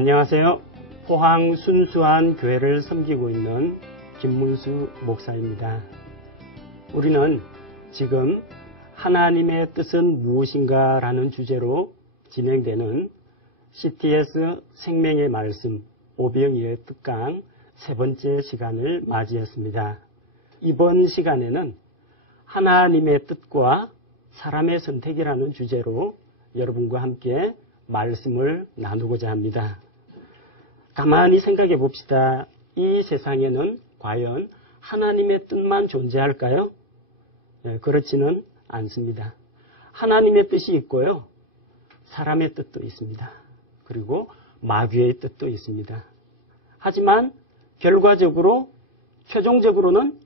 안녕하세요. 포항 순수한 교회를 섬기고 있는 김문수 목사입니다. 우리는 지금 하나님의 뜻은 무엇인가 라는 주제로 진행되는 CTS 생명의 말씀 오병이의 특강 세 번째 시간을 맞이했습니다. 이번 시간에는 하나님의 뜻과 사람의 선택이라는 주제로 여러분과 함께 말씀을 나누고자 합니다. 가만히 생각해 봅시다. 이 세상에는 과연 하나님의 뜻만 존재할까요? 그렇지는 않습니다. 하나님의 뜻이 있고요. 사람의 뜻도 있습니다. 그리고 마귀의 뜻도 있습니다. 하지만 결과적으로 최종적으로는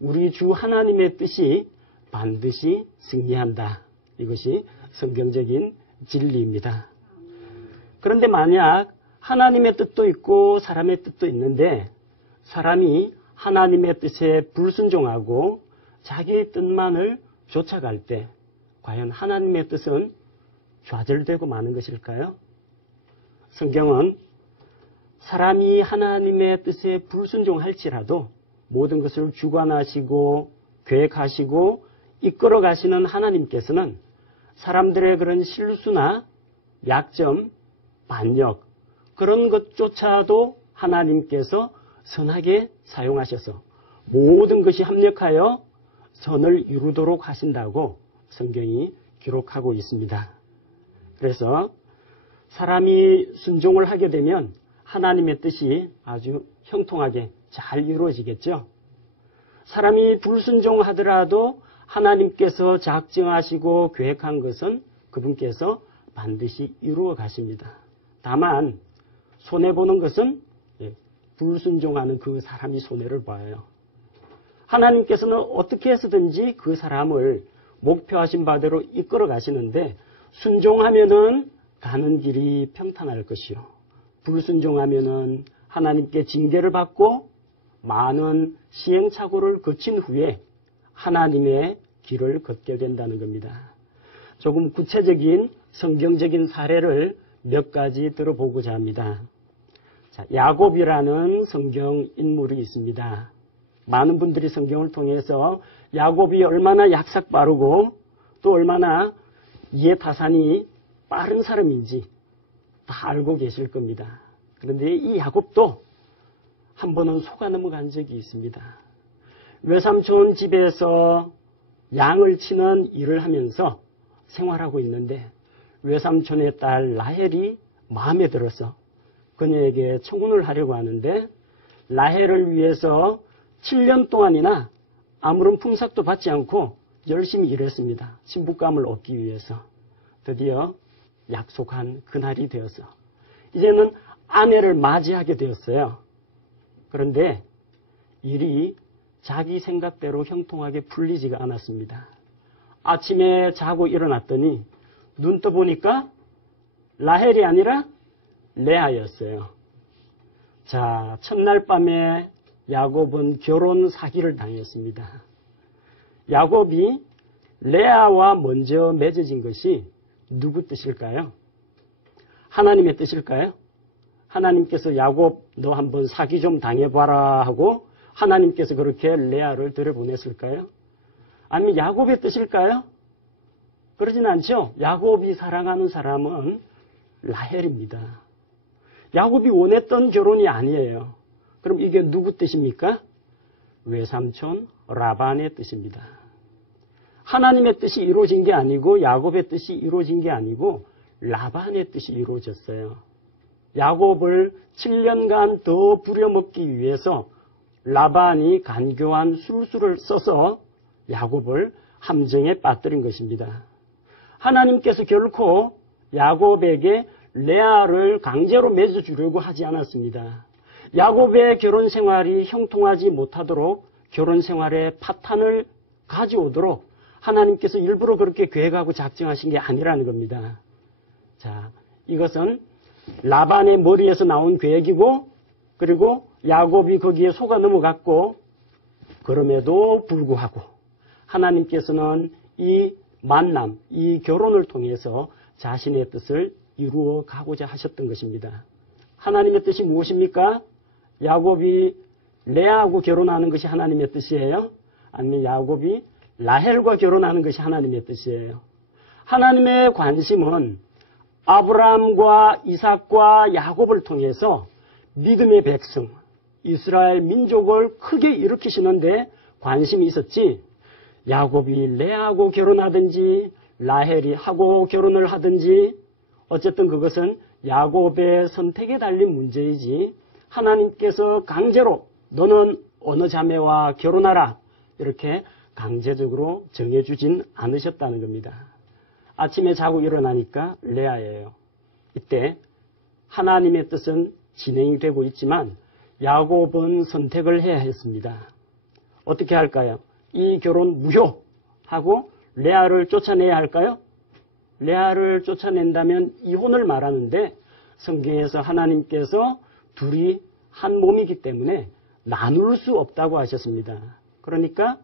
우리 주 하나님의 뜻이 반드시 승리한다. 이것이 성경적인 진리입니다. 그런데 만약 하나님의 뜻도 있고 사람의 뜻도 있는데 사람이 하나님의 뜻에 불순종하고 자기의 뜻만을 쫓아갈 때 과연 하나님의 뜻은 좌절되고 마는 것일까요? 성경은 사람이 하나님의 뜻에 불순종할지라도 모든 것을 주관하시고 계획하시고 이끌어 가시는 하나님께서는 사람들의 그런 실수나 약점, 반역 그런 것조차도 하나님께서 선하게 사용하셔서 모든 것이 합력하여 선을 이루도록 하신다고 성경이 기록하고 있습니다. 그래서 사람이 순종을 하게 되면 하나님의 뜻이 아주 형통하게 잘 이루어지겠죠. 사람이 불순종하더라도 하나님께서 작정하시고 계획한 것은 그분께서 반드시 이루어 가십니다. 다만 손해보는 것은 불순종하는 그 사람이 손해를 봐요. 하나님께서는 어떻게 해서든지 그 사람을 목표하신 바대로 이끌어 가시는데 순종하면은 가는 길이 평탄할 것이요. 불순종하면은 하나님께 징계를 받고 많은 시행착오를 거친 후에 하나님의 길을 걷게 된다는 겁니다. 조금 구체적인 성경적인 사례를 몇 가지 들어보고자 합니다. 자, 야곱이라는 성경 인물이 있습니다. 많은 분들이 성경을 통해서 야곱이 얼마나 약삭빠르고 또 얼마나 이해타산이 빠른 사람인지 다 알고 계실 겁니다. 그런데 이 야곱도 한 번은 속아 넘어간 적이 있습니다. 외삼촌 집에서 양을 치는 일을 하면서 생활하고 있는데 외삼촌의 딸 라헬이 마음에 들어서 그녀에게 청혼을 하려고 하는데 라헬을 위해서 7년 동안이나 아무런 품삯도 받지 않고 열심히 일했습니다. 신부감을 얻기 위해서. 드디어 약속한 그날이 되어서 이제는 아내를 맞이하게 되었어요. 그런데 일이 자기 생각대로 형통하게 풀리지가 않았습니다. 아침에 자고 일어났더니 눈 떠보니까 라헬이 아니라 레아였어요. 자, 첫날 밤에 야곱은 결혼 사기를 당했습니다. 야곱이 레아와 먼저 맺어진 것이 누구 뜻일까요? 하나님의 뜻일까요? 하나님께서 야곱 너 한번 사기 좀 당해봐라 하고 하나님께서 그렇게 레아를 들여보냈을까요? 아니면 야곱의 뜻일까요? 그러진 않죠. 야곱이 사랑하는 사람은 라헬입니다. 야곱이 원했던 결혼이 아니에요. 그럼 이게 누구 뜻입니까? 외삼촌 라반의 뜻입니다. 하나님의 뜻이 이루어진 게 아니고 야곱의 뜻이 이루어진 게 아니고 라반의 뜻이 이루어졌어요. 야곱을 7년간 더 부려먹기 위해서 라반이 간교한 술수를 써서 야곱을 함정에 빠뜨린 것입니다. 하나님께서 결코 야곱에게 레아를 강제로 맺어주려고 하지 않았습니다. 야곱의 결혼 생활이 형통하지 못하도록 결혼 생활에 파탄을 가져오도록 하나님께서 일부러 그렇게 계획하고 작정하신 게 아니라는 겁니다. 자, 이것은 라반의 머리에서 나온 계획이고 그리고 야곱이 거기에 속아 넘어갔고 그럼에도 불구하고 하나님께서는 이 만남, 이 결혼을 통해서 자신의 뜻을 이루어 가고자 하셨던 것입니다. 하나님의 뜻이 무엇입니까? 야곱이 레아하고 결혼하는 것이 하나님의 뜻이에요? 아니면 야곱이 라헬과 결혼하는 것이 하나님의 뜻이에요? 하나님의 관심은 아브라함과 이삭과 야곱을 통해서 믿음의 백성, 이스라엘 민족을 크게 일으키시는데 관심이 있었지, 야곱이 레아하고 결혼하든지 라헬이 하고 결혼을 하든지 어쨌든 그것은 야곱의 선택에 달린 문제이지 하나님께서 강제로 너는 어느 자매와 결혼하라 이렇게 강제적으로 정해주진 않으셨다는 겁니다. 아침에 자고 일어나니까 레아예요. 이때 하나님의 뜻은 진행이 되고 있지만 야곱은 선택을 해야 했습니다. 어떻게 할까요? 이 결혼 무효하고 레아를 쫓아내야 할까요? 레아를 쫓아낸다면 이혼을 말하는데 성경에서 하나님께서 둘이 한 몸이기 때문에 나눌 수 없다고 하셨습니다. 그러니까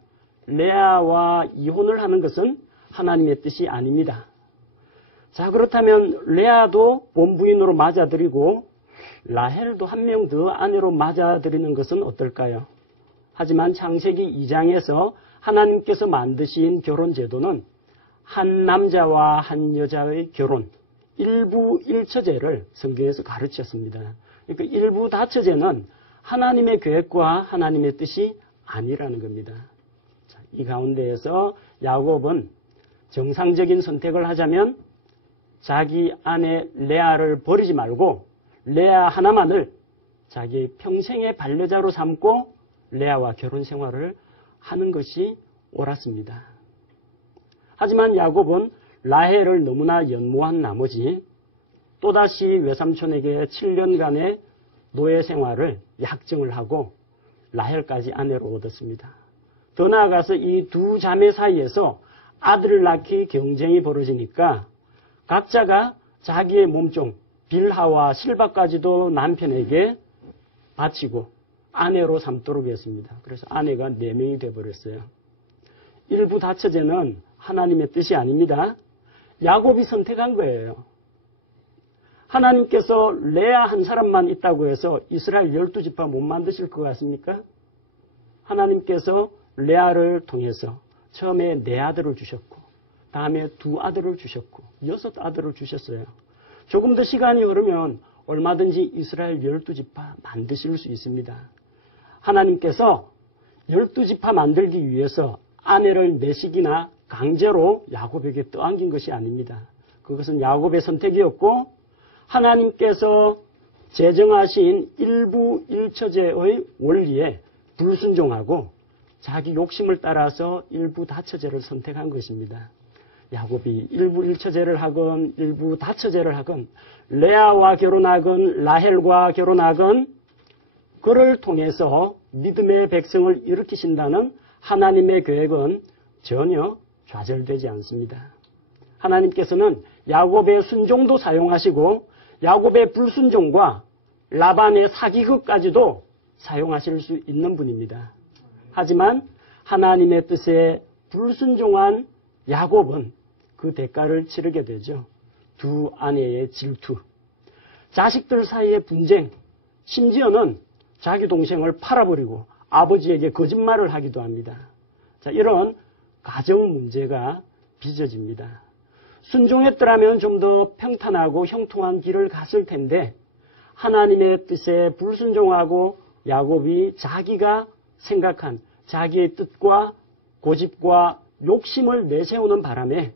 레아와 이혼을 하는 것은 하나님의 뜻이 아닙니다. 자, 그렇다면 레아도 본부인으로 맞아들이고 라헬도 한 명 더 아내로 맞아들이는 것은 어떨까요? 하지만 창세기 2장에서 하나님께서 만드신 결혼제도는 한 남자와 한 여자의 결혼, 일부 일처제를 성경에서 가르쳤습니다. 그러니까 일부 다처제는 하나님의 계획과 하나님의 뜻이 아니라는 겁니다. 자, 이 가운데에서 야곱은 정상적인 선택을 하자면 자기 아내 레아를 버리지 말고 레아 하나만을 자기 평생의 반려자로 삼고 레아와 결혼 생활을 하는 것이 옳았습니다. 하지만 야곱은 라헬을 너무나 연모한 나머지 또다시 외삼촌에게 7년간의 노예 생활을 약정을 하고 라헬까지 아내로 얻었습니다. 더 나아가서 이 두 자매 사이에서 아들을 낳기 경쟁이 벌어지니까 각자가 자기의 몸종 빌하와 실바까지도 남편에게 바치고 아내로 삼도록 했습니다. 그래서 아내가 4명이 되어버렸어요. 일부 다처제는 하나님의 뜻이 아닙니다. 야곱이 선택한 거예요. 하나님께서 레아 한 사람만 있다고 해서 이스라엘 12지파 못 만드실 것 같습니까? 하나님께서 레아를 통해서 처음에 4아들을 주셨고 다음에 2아들을 주셨고 6아들을 주셨어요. 조금 더 시간이 흐르면 얼마든지 이스라엘 12지파 만드실 수 있습니다. 하나님께서 12지파 만들기 위해서 아내를 4식이나 강제로 야곱에게 떠안긴 것이 아닙니다. 그것은 야곱의 선택이었고 하나님께서 제정하신 일부 일처제의 원리에 불순종하고 자기 욕심을 따라서 일부 다처제를 선택한 것입니다. 야곱이 일부 일처제를 하건 일부 다처제를 하건 레아와 결혼하건 라헬과 결혼하건 그를 통해서 믿음의 백성을 일으키신다는 하나님의 계획은 전혀 좌절되지 않습니다. 하나님께서는 야곱의 순종도 사용하시고 야곱의 불순종과 라반의 사기극까지도 사용하실 수 있는 분입니다. 하지만 하나님의 뜻에 불순종한 야곱은 그 대가를 치르게 되죠. 2 아내의 질투, 자식들 사이의 분쟁, 심지어는 자기 동생을 팔아버리고 아버지에게 거짓말을 하기도 합니다. 자, 이런 가정 문제가 빚어집니다. 순종했더라면 좀 더 평탄하고 형통한 길을 갔을 텐데 하나님의 뜻에 불순종하고 야곱이 자기가 생각한 자기의 뜻과 고집과 욕심을 내세우는 바람에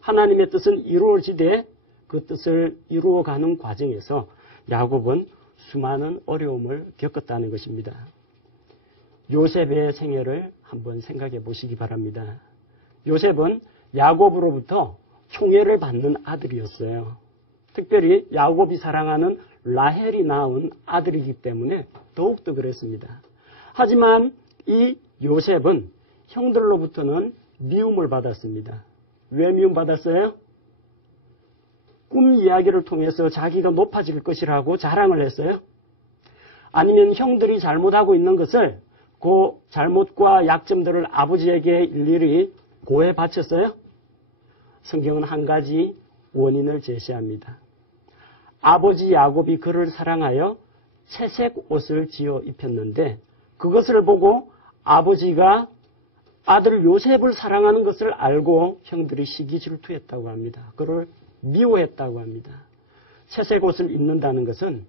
하나님의 뜻은 이루어지되 그 뜻을 이루어가는 과정에서 야곱은 수많은 어려움을 겪었다는 것입니다. 요셉의 생애를 한번 생각해 보시기 바랍니다. 요셉은 야곱으로부터 총애를 받는 아들이었어요. 특별히 야곱이 사랑하는 라헬이 낳은 아들이기 때문에 더욱더 그랬습니다. 하지만 이 요셉은 형들로부터는 미움을 받았습니다. 왜 미움받았어요? 꿈 이야기를 통해서 자기가 높아질 것이라고 자랑을 했어요? 아니면 형들이 잘못하고 있는 것을 그 잘못과 약점들을 아버지에게 일일이 고해 바쳤어요? 성경은 한 가지 원인을 제시합니다. 아버지 야곱이 그를 사랑하여 채색 옷을 지어 입혔는데 그것을 보고 아버지가 아들 요셉을 사랑하는 것을 알고 형들이 시기 질투했다고 합니다. 그를 미워했다고 합니다. 채색 옷을 입는다는 것은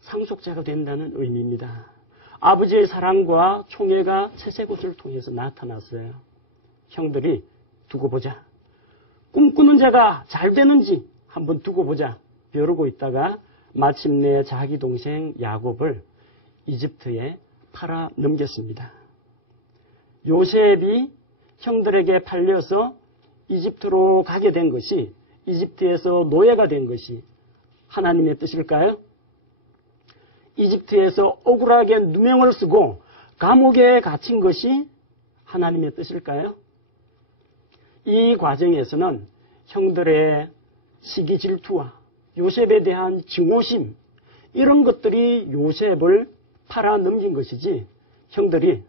상속자가 된다는 의미입니다. 아버지의 사랑과 총애가 채색 옷을 통해서 나타났어요. 형들이 두고 보자. 꿈꾸는 자가 잘 되는지 한번 두고 보자. 벼르고 있다가 마침내 자기 동생 야곱을 이집트에 팔아 넘겼습니다. 요셉이 형들에게 팔려서 이집트로 가게 된 것이, 이집트에서 노예가 된 것이 하나님의 뜻일까요? 이집트에서 억울하게 누명을 쓰고 감옥에 갇힌 것이 하나님의 뜻일까요? 이 과정에서는 형들의 시기 질투와 요셉에 대한 증오심, 이런 것들이 요셉을 팔아 넘긴 것이지, 형들이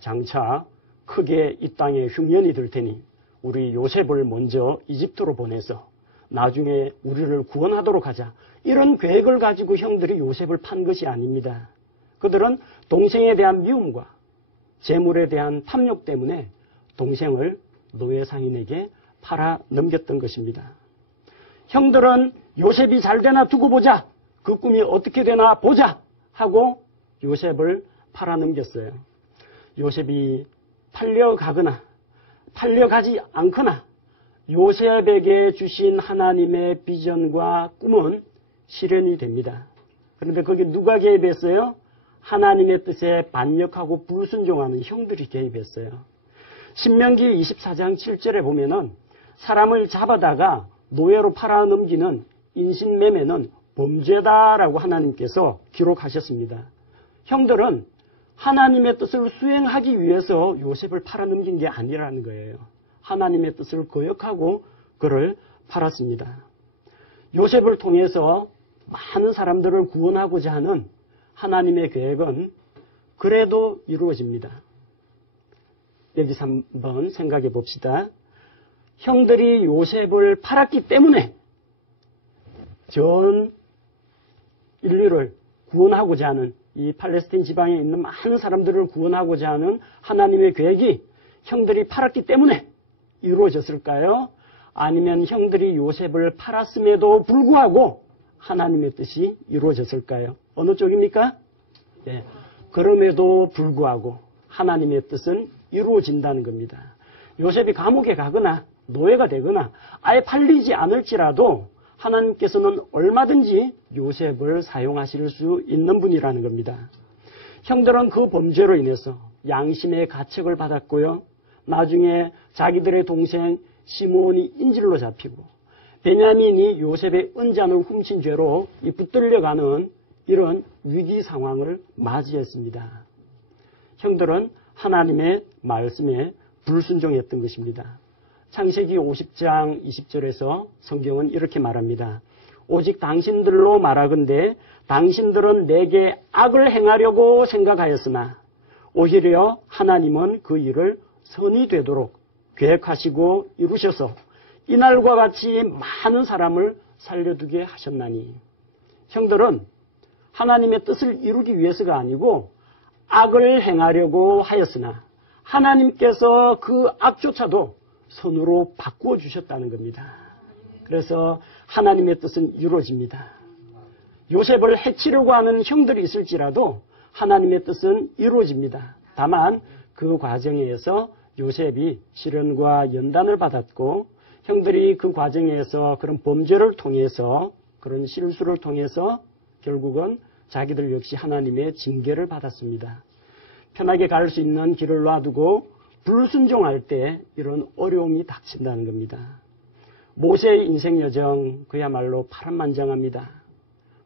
장차 크게 이 땅에 흉년이 들 테니 우리 요셉을 먼저 이집트로 보내서 나중에 우리를 구원하도록 하자, 이런 계획을 가지고 형들이 요셉을 판 것이 아닙니다. 그들은 동생에 대한 미움과 재물에 대한 탐욕 때문에 동생을 노예 상인에게 팔아 넘겼던 것입니다. 형들은 요셉이 잘 되나 두고 보자, 그 꿈이 어떻게 되나 보자 하고 요셉을 팔아 넘겼어요. 요셉이 팔려가거나 팔려가지 않거나 요셉에게 주신 하나님의 비전과 꿈은 실현이 됩니다. 그런데 거기 누가 개입했어요? 하나님의 뜻에 반역하고 불순종하는 형들이 개입했어요. 신명기 24장 7절에 보면은 사람을 잡아다가 노예로 팔아넘기는 인신매매는 범죄다라고 하나님께서 기록하셨습니다. 형들은 하나님의 뜻을 수행하기 위해서 요셉을 팔아넘긴 게 아니라는 거예요. 하나님의 뜻을 거역하고 그를 팔았습니다. 요셉을 통해서 많은 사람들을 구원하고자 하는 하나님의 계획은 그래도 이루어집니다. 여기서 한번 생각해 봅시다. 형들이 요셉을 팔았기 때문에 전 인류를 구원하고자 하는, 이 팔레스틴 지방에 있는 많은 사람들을 구원하고자 하는 하나님의 계획이 형들이 팔았기 때문에 이루어졌을까요? 아니면 형들이 요셉을 팔았음에도 불구하고 하나님의 뜻이 이루어졌을까요? 어느 쪽입니까? 네. 그럼에도 불구하고 하나님의 뜻은 이루어진다는 겁니다. 요셉이 감옥에 가거나 노예가 되거나 아예 팔리지 않을지라도 하나님께서는 얼마든지 요셉을 사용하실 수 있는 분이라는 겁니다. 형들은 그 범죄로 인해서 양심의 가책을 받았고요. 나중에 자기들의 동생 시므온이 인질로 잡히고 베냐민이 요셉의 은잔을 훔친 죄로 붙들려가는 이런 위기 상황을 맞이했습니다. 형들은 하나님의 말씀에 불순종했던 것입니다. 창세기 50장 20절에서 성경은 이렇게 말합니다. 오직 당신들로 말하건대 당신들은 내게 악을 행하려고 생각하였으나 오히려 하나님은 그 일을 선이 되도록 계획하시고 이루셔서 이날과 같이 많은 사람을 살려두게 하셨나니. 형들은 하나님의 뜻을 이루기 위해서가 아니고 악을 행하려고 하였으나 하나님께서 그 악조차도 선으로 바꾸어 주셨다는 겁니다. 그래서 하나님의 뜻은 이루어집니다. 요셉을 해치려고 하는 형들이 있을지라도 하나님의 뜻은 이루어집니다. 다만 그 과정에서 요셉이 시련과 연단을 받았고 형들이 그 과정에서 그런 범죄를 통해서, 그런 실수를 통해서 결국은 자기들 역시 하나님의 징계를 받았습니다. 편하게 갈 수 있는 길을 놔두고 불순종할 때 이런 어려움이 닥친다는 겁니다. 모세의 인생 여정 그야말로 파란만장합니다.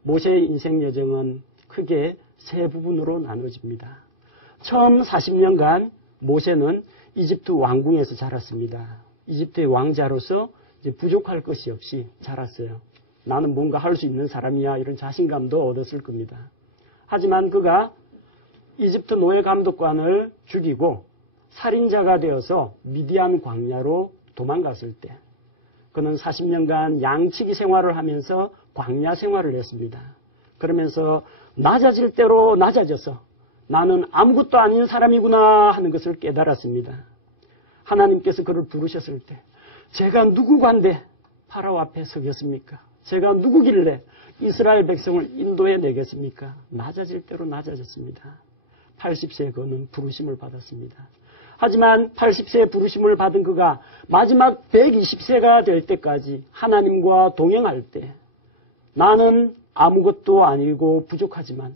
모세의 인생 여정은 크게 세 부분으로 나눠집니다. 처음 40년간 모세는 이집트 왕궁에서 자랐습니다. 이집트의 왕자로서 이제 부족할 것이 없이 자랐어요. 나는 뭔가 할 수 있는 사람이야, 이런 자신감도 얻었을 겁니다. 하지만 그가 이집트 노예 감독관을 죽이고 살인자가 되어서 미디안 광야로 도망갔을 때 그는 40년간 양치기 생활을 하면서 광야 생활을 했습니다. 그러면서 낮아질 대로 낮아져서 나는 아무것도 아닌 사람이구나 하는 것을 깨달았습니다. 하나님께서 그를 부르셨을 때 제가 누구간데 파라오 앞에 서겠습니까? 제가 누구길래 이스라엘 백성을 인도해 내겠습니까? 낮아질 대로 낮아졌습니다. 80세에 그는 부르심을 받았습니다. 하지만 80세에 부르심을 받은 그가 마지막 120세가 될 때까지 하나님과 동행할 때 나는 아무것도 아니고 부족하지만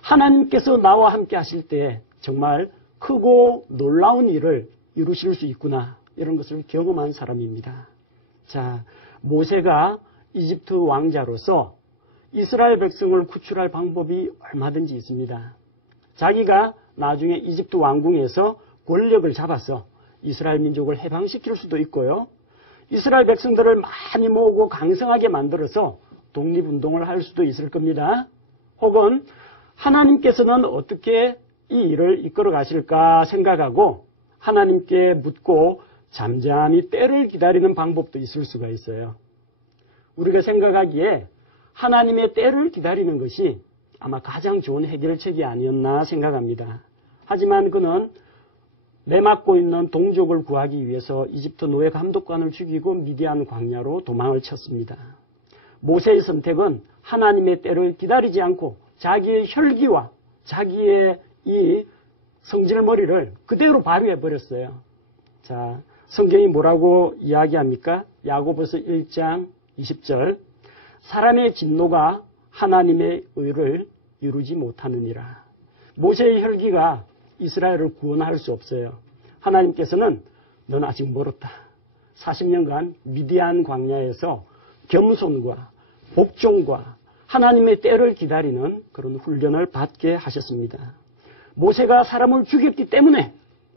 하나님께서 나와 함께 하실 때 정말 크고 놀라운 일을 이루실 수 있구나, 이런 것을 경험한 사람입니다. 자, 모세가 이집트 왕자로서 이스라엘 백성을 구출할 방법이 얼마든지 있습니다. 자기가 나중에 이집트 왕궁에서 권력을 잡아서 이스라엘 민족을 해방시킬 수도 있고요. 이스라엘 백성들을 많이 모으고 강성하게 만들어서 독립운동을 할 수도 있을 겁니다. 혹은 하나님께서는 어떻게 이 일을 이끌어 가실까 생각하고 하나님께 묻고 잠잠히 때를 기다리는 방법도 있을 수가 있어요. 우리가 생각하기에 하나님의 때를 기다리는 것이 아마 가장 좋은 해결책이 아니었나 생각합니다. 하지만 그는 매맞고 있는 동족을 구하기 위해서 이집트 노예 감독관을 죽이고 미디안 광야로 도망을 쳤습니다. 모세의 선택은 하나님의 때를 기다리지 않고 자기의 혈기와 자기의 이 성질머리를 그대로 발휘해버렸어요. 자, 성경이 뭐라고 이야기합니까? 야고보서 1장 20절. 사람의 진노가 하나님의 의를 이루지 못하느니라. 모세의 혈기가 이스라엘을 구원할 수 없어요. 하나님께서는 넌 아직 멀었다. 40년간 미디안 광야에서 겸손과 복종과 하나님의 때를 기다리는 그런 훈련을 받게 하셨습니다. 모세가 사람을 죽였기 때문에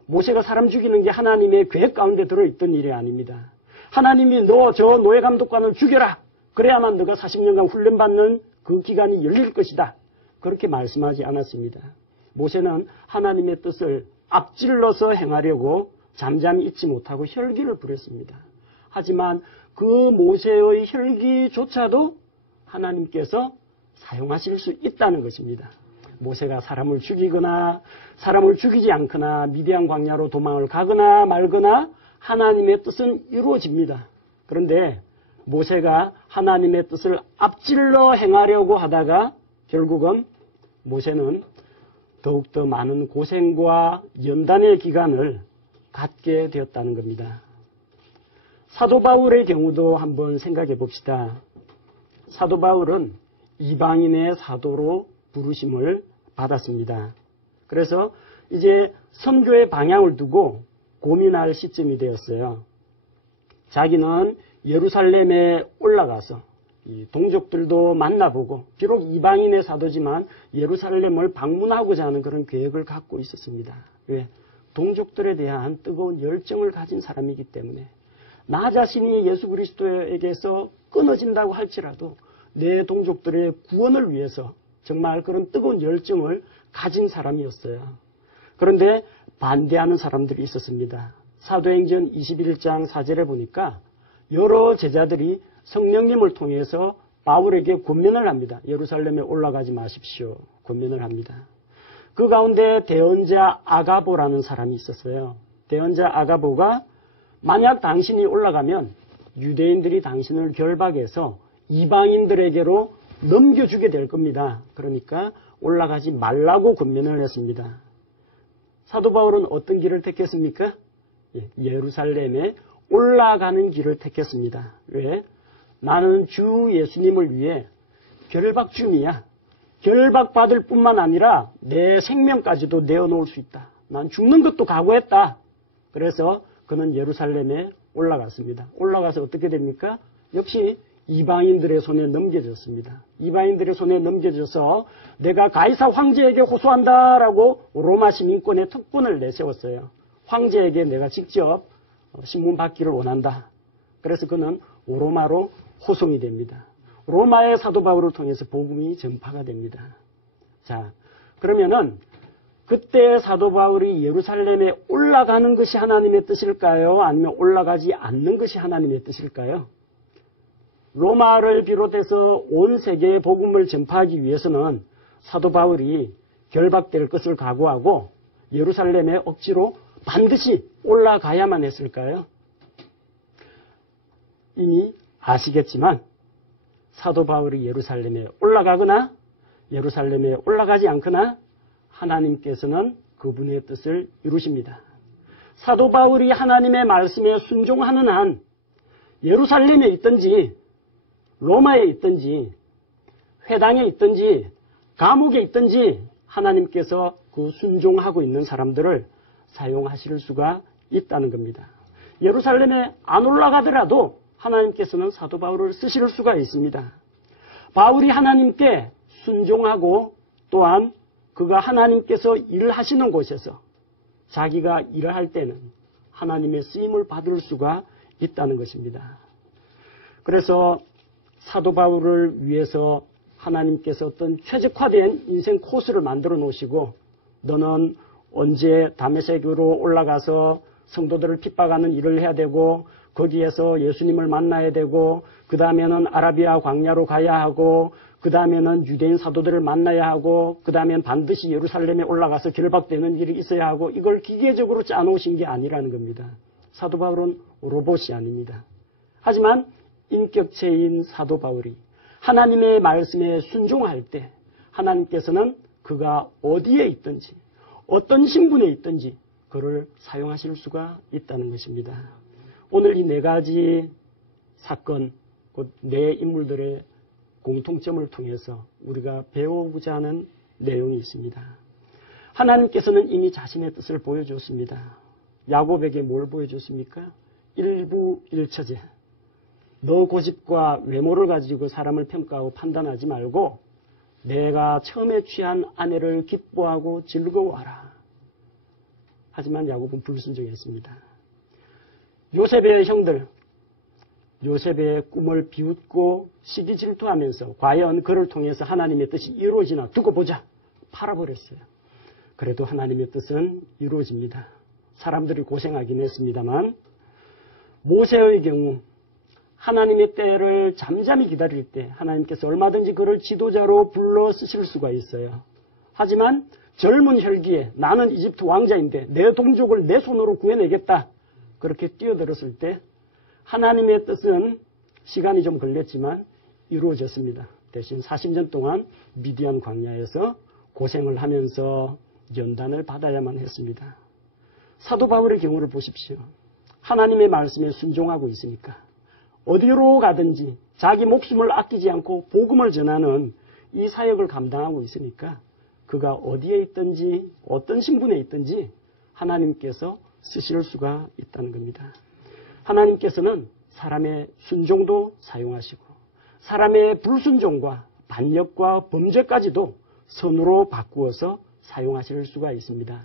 모세가 사람 죽이는 게 하나님의 계획 가운데 들어있던 일이 아닙니다. 하나님이 너 저 노예 감독관을 죽여라. 그래야만 너가 40년간 훈련받는 그 기간이 열릴 것이다. 그렇게 말씀하지 않았습니다. 모세는 하나님의 뜻을 앞질러서 행하려고 잠잠히 잊지 못하고 혈기를 부렸습니다. 하지만 그 모세의 혈기조차도 하나님께서 사용하실 수 있다는 것입니다. 모세가 사람을 죽이거나 사람을 죽이지 않거나 미디안 광야로 도망을 가거나 말거나 하나님의 뜻은 이루어집니다. 그런데 모세가 하나님의 뜻을 앞질러 행하려고 하다가 결국은 모세는 더욱더 많은 고생과 연단의 기간을 갖게 되었다는 겁니다. 사도 바울의 경우도 한번 생각해 봅시다. 사도 바울은 이방인의 사도로 부르심을 받았습니다. 그래서 이제 선교의 방향을 두고 고민할 시점이 되었어요. 자기는 예루살렘에 올라가서 이 동족들도 만나보고 비록 이방인의 사도지만 예루살렘을 방문하고자 하는 그런 계획을 갖고 있었습니다. 왜? 동족들에 대한 뜨거운 열정을 가진 사람이기 때문에 나 자신이 예수 그리스도에게서 끊어진다고 할지라도 내 동족들의 구원을 위해서 정말 그런 뜨거운 열정을 가진 사람이었어요. 그런데 반대하는 사람들이 있었습니다. 사도행전 21장 4절에 보니까 여러 제자들이 성령님을 통해서 바울에게 권면을 합니다. 예루살렘에 올라가지 마십시오. 권면을 합니다. 그 가운데 대언자 아가보라는 사람이 있었어요. 대언자 아가보가 만약 당신이 올라가면 유대인들이 당신을 결박해서 이방인들에게로 넘겨주게 될 겁니다. 그러니까 올라가지 말라고 권면을 했습니다. 사도 바울은 어떤 길을 택했습니까? 예루살렘에 올라가는 길을 택했습니다. 왜? 나는 주 예수님을 위해 결박 중이야. 결박받을 뿐만 아니라 내 생명까지도 내어놓을 수 있다. 난 죽는 것도 각오했다. 그래서 그는 예루살렘에 올라갔습니다. 올라가서 어떻게 됩니까? 역시 이방인들의 손에 넘겨졌습니다. 이방인들의 손에 넘겨져서 내가 가이사 황제에게 호소한다라고 로마 시민권의 특권을 내세웠어요. 황제에게 내가 직접 신문 받기를 원한다. 그래서 그는 로마로 호송이 됩니다. 로마의 사도 바울을 통해서 복음이 전파가 됩니다. 자, 그러면은 그때 사도 바울이 예루살렘에 올라가는 것이 하나님의 뜻일까요? 아니면 올라가지 않는 것이 하나님의 뜻일까요? 로마를 비롯해서 온 세계에 복음을 전파하기 위해서는 사도 바울이 결박될 것을 각오하고 예루살렘에 억지로 반드시 올라가야만 했을까요? 이미 아시겠지만 사도 바울이 예루살렘에 올라가거나 예루살렘에 올라가지 않거나 하나님께서는 그분의 뜻을 이루십니다. 사도 바울이 하나님의 말씀에 순종하는 한 예루살렘에 있든지 로마에 있든지 회당에 있든지 감옥에 있든지 하나님께서 그 순종하고 있는 사람들을 사용하실 수가 있다는 겁니다. 예루살렘에 안 올라가더라도 하나님께서는 사도 바울을 쓰실 수가 있습니다. 바울이 하나님께 순종하고 또한 그가 하나님께서 일을 하시는 곳에서 자기가 일을 할 때는 하나님의 쓰임을 받을 수가 있다는 것입니다. 그래서 사도 바울을 위해서 하나님께서 어떤 최적화된 인생 코스를 만들어 놓으시고 너는 언제 다메섹으로 올라가서 성도들을 핍박하는 일을 해야 되고 거기에서 예수님을 만나야 되고 그 다음에는 아라비아 광야로 가야 하고 그 다음에는 유대인 사도들을 만나야 하고 그 다음엔 반드시 예루살렘에 올라가서 결박되는 일이 있어야 하고 이걸 기계적으로 짜놓으신 게 아니라는 겁니다. 사도 바울은 로봇이 아닙니다. 하지만 인격체인 사도 바울이 하나님의 말씀에 순종할 때 하나님께서는 그가 어디에 있든지 어떤 신분에 있든지 그를 사용하실 수가 있다는 것입니다. 오늘 이 네 가지 사건, 곧 네 인물들의 공통점을 통해서 우리가 배우고자 하는 내용이 있습니다. 하나님께서는 이미 자신의 뜻을 보여줬습니다. 야곱에게 뭘 보여줬습니까? 일부일처제. 너 고집과 외모를 가지고 사람을 평가하고 판단하지 말고 내가 처음에 취한 아내를 기뻐하고 즐거워하라. 하지만 야곱은 불순종했습니다. 요셉의 형들, 요셉의 꿈을 비웃고 시기 질투하면서 과연 그를 통해서 하나님의 뜻이 이루어지나 두고 보자. 팔아버렸어요. 그래도 하나님의 뜻은 이루어집니다. 사람들이 고생하긴 했습니다만 모세의 경우 하나님의 때를 잠잠히 기다릴 때 하나님께서 얼마든지 그를 지도자로 불러 쓰실 수가 있어요. 하지만 젊은 혈기에 나는 이집트 왕자인데 내 동족을 내 손으로 구해내겠다. 그렇게 뛰어들었을 때 하나님의 뜻은 시간이 좀 걸렸지만 이루어졌습니다. 대신 40년 동안 미디안 광야에서 고생을 하면서 연단을 받아야만 했습니다. 사도 바울의 경우를 보십시오. 하나님의 말씀에 순종하고 있으니까 어디로 가든지 자기 목숨을 아끼지 않고 복음을 전하는 이 사역을 감당하고 있으니까 그가 어디에 있든지 어떤 신분에 있든지 하나님께서 쓰실 수가 있다는 겁니다. 하나님께서는 사람의 순종도 사용하시고 사람의 불순종과 반역과 범죄까지도 선으로 바꾸어서 사용하실 수가 있습니다.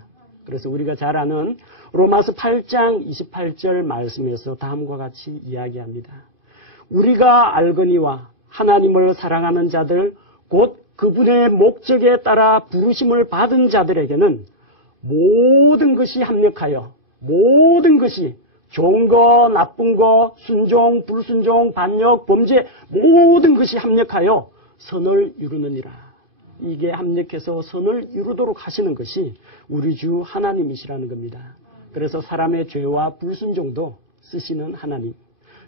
그래서 우리가 잘 아는 로마서 8장 28절 말씀에서 다음과 같이 이야기합니다. 우리가 알거니와 하나님을 사랑하는 자들 곧 그분의 목적에 따라 부르심을 받은 자들에게는 모든 것이 합력하여 모든 것이 좋은 거, 나쁜 거, 순종, 불순종, 반역, 범죄 모든 것이 합력하여 선을 이루느니라. 이게 합력해서 선을 이루도록 하시는 것이 우리 주 하나님이시라는 겁니다. 그래서 사람의 죄와 불순종도 쓰시는 하나님.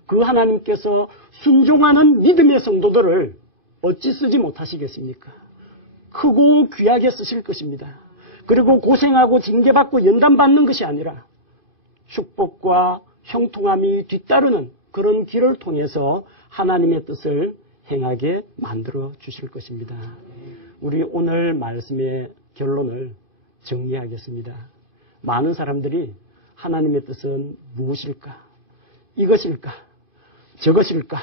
그 하나님께서 순종하는 믿음의 성도들을 어찌 쓰지 못하시겠습니까? 크고 귀하게 쓰실 것입니다. 그리고 고생하고 징계받고 연단받는 것이 아니라 축복과 형통함이 뒤따르는 그런 길을 통해서 하나님의 뜻을 행하게 만들어 주실 것입니다. 우리 오늘 말씀의 결론을 정리하겠습니다. 많은 사람들이 하나님의 뜻은 무엇일까? 이것일까? 저것일까?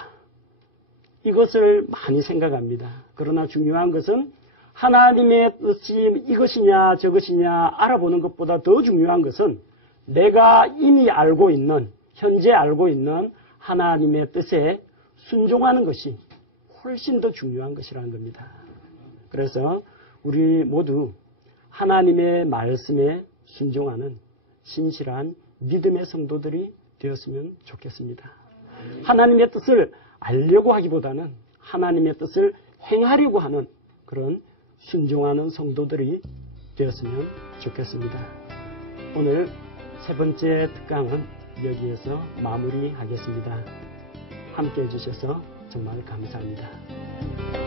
이것을 많이 생각합니다. 그러나 중요한 것은 하나님의 뜻이 이것이냐 저것이냐 알아보는 것보다 더 중요한 것은 내가 이미 알고 있는, 현재 알고 있는 하나님의 뜻에 순종하는 것이 훨씬 더 중요한 것이라는 겁니다. 그래서 우리 모두 하나님의 말씀에 순종하는 신실한 믿음의 성도들이 되었으면 좋겠습니다. 하나님의 뜻을 알려고 하기보다는 하나님의 뜻을 행하려고 하는 그런 순종하는 성도들이 되었으면 좋겠습니다. 오늘 세 번째 특강은 여기에서 마무리하겠습니다. 함께해 주셔서 정말 감사합니다.